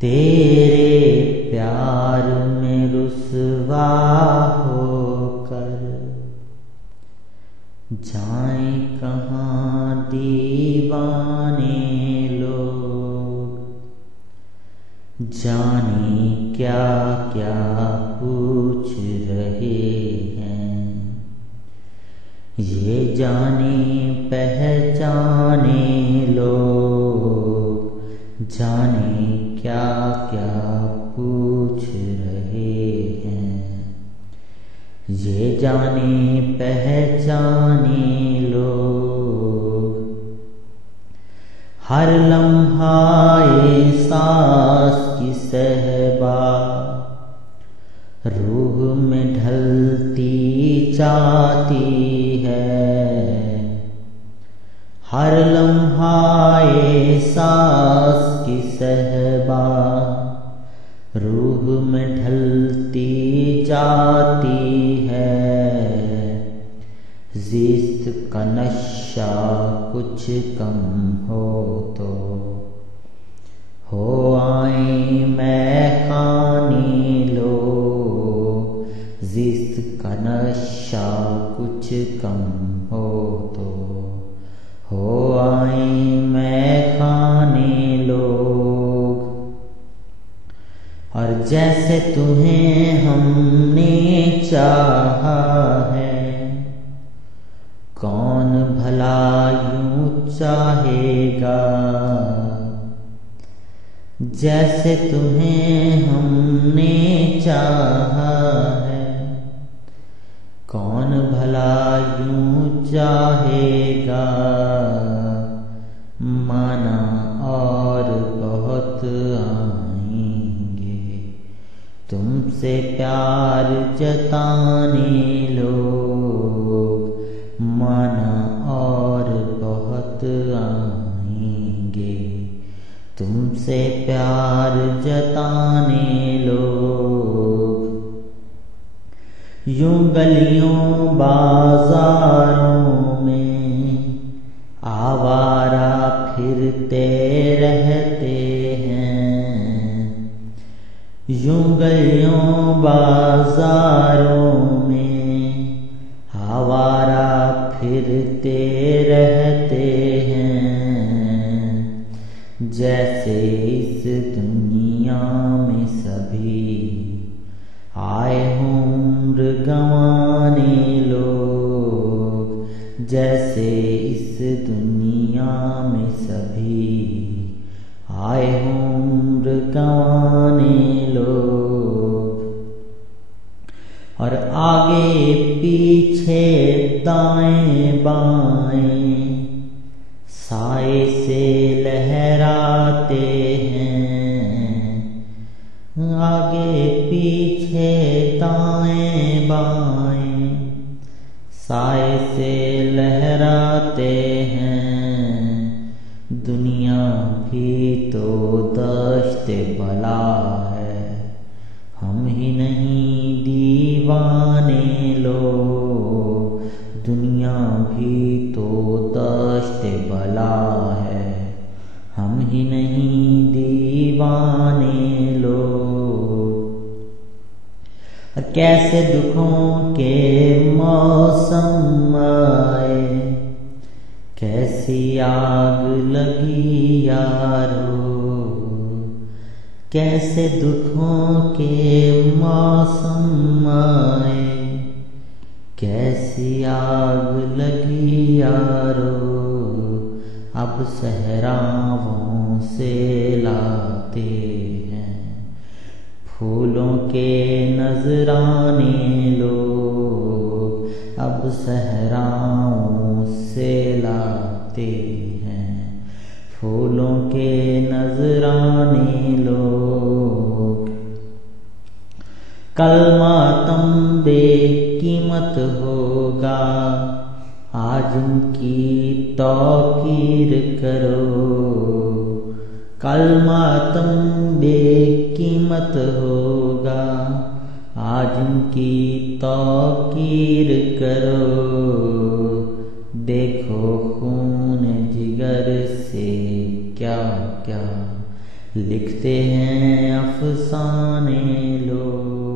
तेरे प्यार में रुसवा होकर जाएं कहाँ दीवाने लोग, जाने क्या क्या पूछ रहे हैं, ये जाने पहचाने लोग, जाने क्या क्या पूछ रहे हैं, ये जाने पहचाने लोग। हर लम्हा ये सांस की सहबा रूह में ढलती जाती है, हर लम्हा ये सांस की सहबा रूह में ढलती जाती है। ज़िस्त का नशा कुछ कम हो तो हो आए मैं खाने लो, ज़िस्त का नशा कुछ कम हो तो हो आए मैं खाने लोग। और जैसे तुम्हें हमने चाहा है, कौन भला यूं चाहेगा, जैसे तुम्हें हमने चाहा है, कौन भला यूं चाहेगा। माना और बहुत आएंगे तुमसे प्यार जताने लोग, माना और बहुत आएंगे तुमसे प्यार जताने लोग। यूं गलियों बाजारों में आवारा फिरते रहते हैं, यूं गलियों बाजारों में आवारा फिरते रहते हैं। जैसे इस दुनिया में सभी आए हों उम्र गंवाने लोग, जैसे इस दुनिया में सभी आए हों उम्र गंवाने लोग। और आगे पीछे दाएं बाएं साए से लहराते हैं, आगे पीछे दाएं बाएं साए से लहराते हैं। दुनिया भी तो दश्त बला है, हम ही नहीं दीवाने लोग, दुनिया भी तो दश्त बला है, हम ही नहीं दीवाने लोग। कैसे दुखों के मौसम आए, कैसी आग लगी यारो, कैसे दुखों के मौसम आए, कैसी आग लगी यारो। अब सहराओं से लाते हैं फूलों के नजराने लोग, अब सहराओं से लाते हैं फूलों के नजराने लोग। कल मातम बेकीमत होगा, आज उनकी तौकीर करो, कल मातम बेकीमत कीमत होगा। आज इनकी तौकीर करो, देखो खून जिगर से क्या क्या लिखते हैं अफसाने लोग।